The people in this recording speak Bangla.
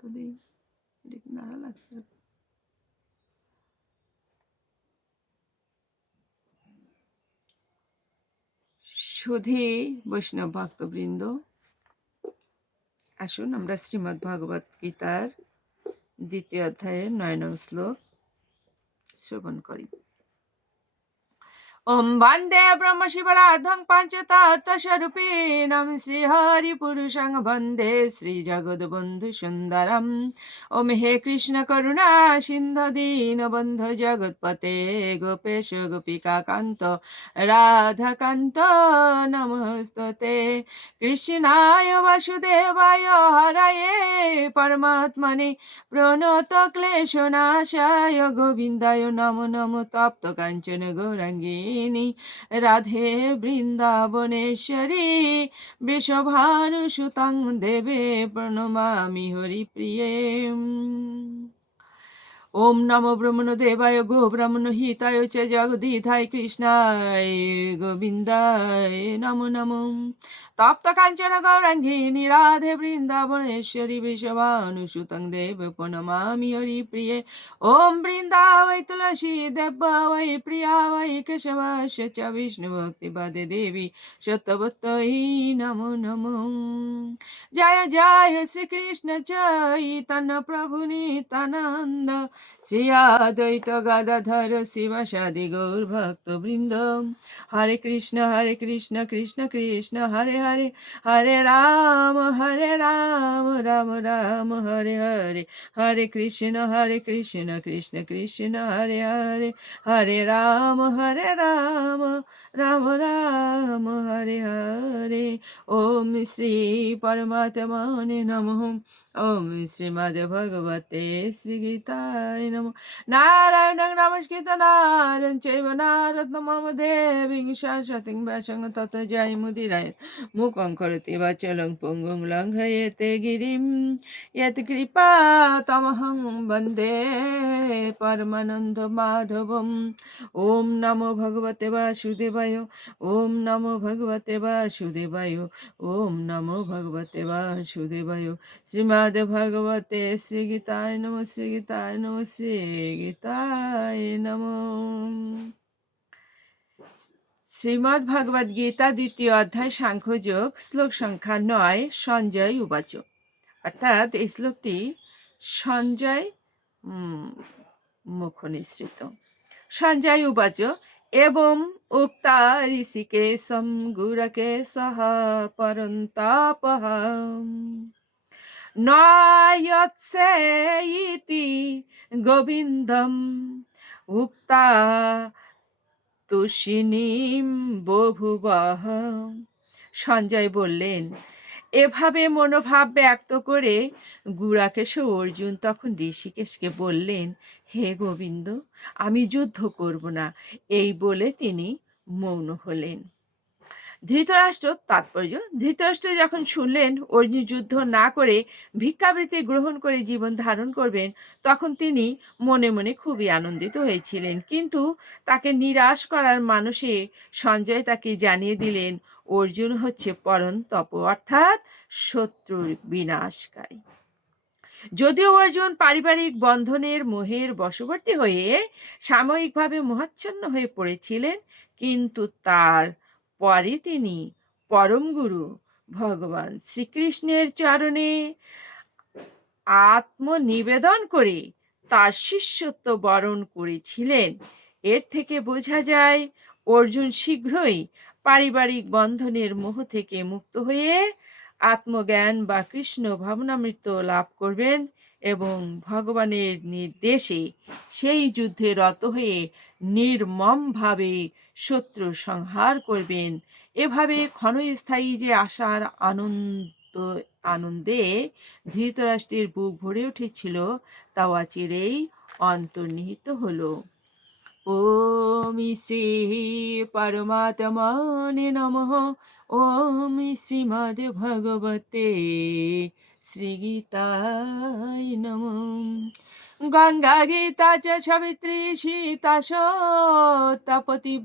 তো দিই এটা নাড়া লাগছে? সুধী বৈষ্ণব ভক্তবৃন্দ, আসুন আমরা শ্রীমদ্ ভগবত গীতার দ্বিতীয় অধ্যায়ের নয় নং শ্লোক শ্রবণ করি। ওম বন্দে ব্রহ্ম শিবরাধং পঞ্চতত্ত্বস্বরূপিণম শ্রীহরিপুরুষং বন্দে শ্রীজগদ্বন্ধু সুন্দরম ওম হে কৃষ্ণ করুণা সিন্ধ দীনবন্ধ জগৎপতে গোপেশ গোপিকা কান্ত রাধাকান্ত নমস্ততে কৃষ্ণায় বাসুদেবায় হরায়ে পরমাত্মনে প্রণত ক্লেশনাশায় গোবিন্দায় গৌরাঙ্গিনী রাধে বৃন্দাবনেশ্বরী বৃষভানুসুতং দেবে প্রণমামি হরিপ্রিয়ে। ওম নমো ব্রহ্মণ দেবায় গো ব্রাহ্মণ হিতায় চ জগদিধায় কৃষ্ণায়, গোবিন্দায়, নমো নমো। তপ্ত কাঞ্চন গৌরাঙ্গিনী রাধে বৃন্দাবনেশ্বরী বিশ্বভানুসুতং দেব প্রণমামি হরি প্রিয়ে ওম বৃন্দাবৈ তুলসী দেব वै প্রিয়া वै কেশবাস্য চ বিষ্ণু ভক্তি পদে দেবী সত্যবত্তৈ নমো নমো। জয় জয় শ্রীকৃষ্ণ চৈতন্য প্রভু নিত্যানন্দ। শ্রী অদ্বৈত গদাধর শিবাসাদি গৌর ভক্ত বৃন্দ হরে কৃষ্ণ হরে কৃষ্ণ কৃষ্ণ কৃষ্ণ, হরে হরে হরে রাম হরে রাম রাম রাম, হরে হরে হরে কৃষ্ণ হরে কৃষ্ণ কৃষ্ণ কৃষ্ণ, হরে হরে হরে রাম হরে রাম রাম রাম, হরে হরে। ওম শ্রী পরমাত্মনে নমঃ। ওম শ্রীমদ ভগবতে শ্রীগীতায় নম নারায়ণ নমস্কৃত নারণ চৈব নারদ নম দেবী শাশ্বতী ব্যাসং তত জয় মুদিরায় মুকং করতি বাচলং পুঙ্গুং লঙ্ঘয়েতে গিরিম ইয়ত কৃপা তমহং বন্দে পরমানন্দ মাধবম ওম নমো ভগবতে বাসুদেবায় ওম নমো ভগবতে বাসুদেবায় ওম নমো ভগবতে বাসুদেবায় শ্রীমদ্ ভগবতে শ্রীগীতায় নম শ্রীগীতায় নম শ্রী গীতায় নম শ্রীমদ্ ভগবদ গীতা দ্বিতীয় অধ্যায় সাংখ্যযোগ শ্লোক সংখ্যা নয় সঞ্জয় উবাচ অর্থাৎ এই শ্লোকটি সঞ্জয় মুখ নিঃসৃত সঞ্জয় উবাচ, এবং উক্তা ঋষিকেশম সহ পরন্তাপহ নয় ইতি গোবিন্দম উক্তা তুষিনীম বহুবহ সঞ্জয় বললেন, এভাবে মনোভাব ব্যক্ত করে গুড়াকেশ অর্জুন তখন ঋষিকেশকে বললেন, হে গোবিন্দ, আমি যুদ্ধ করব না। এই বলে তিনি মৌন হলেন। ধৃতরাষ্ট্র তাৎপর্য। ধৃতরাষ্ট্র যখন শুনলেন অর্জুন যুদ্ধ না করে ভিক্ষাবৃত্তি গ্রহণ করে জীবন ধারণ করবেন, তখন তিনি মনে মনে খুবই আনন্দিত হয়েছিলেন। কিন্তু তাকে নিরাশ করার মানুষে সঞ্জয় তাকে জানিয়ে দিলেন, অর্জুন হচ্ছে পরম তপ, অর্থাৎ শত্রুর বিনাশকারী। যদিও অর্জুন পারিবারিক বন্ধনের মোহের বশবর্তী হয়ে সাময়িকভাবে মোহাচ্ছন্ন হয়ে পড়েছিলেন, কিন্তু তার পরে তিনি পরম গুরু, ভগবান শ্রীকৃষ্ণের চরণে আত্মনিবেদন করে তার শিষ্যত্ব বরণ করেছিলেন। এর থেকে বোঝা যায়, অর্জুন শীঘ্রই পারিবারিক বন্ধনের মোহ থেকে মুক্ত হয়ে আত্মজ্ঞান বা কৃষ্ণ ভাবনামৃত লাভ করবেন। এবং ভগবানের নির্দেশে সেই যুদ্ধে রত হয়ে নির্মমভাবে শত্রু সংহার করবেন। এভাবে ক্ষণস্থায়ী যে আশার আনন্দ, আনন্দে ধৃতরাষ্ট্রের বুক ভরে উঠেছিল, তা অচিরেই অন্তর্নিহিত হলো। ওম শ্রী পরমাত্মনে নমঃ। ওম শ্রীমদ্ ভগবতে নম। গঙ্গা গীতা চ সাবিত্রী সীতা সত্যপতি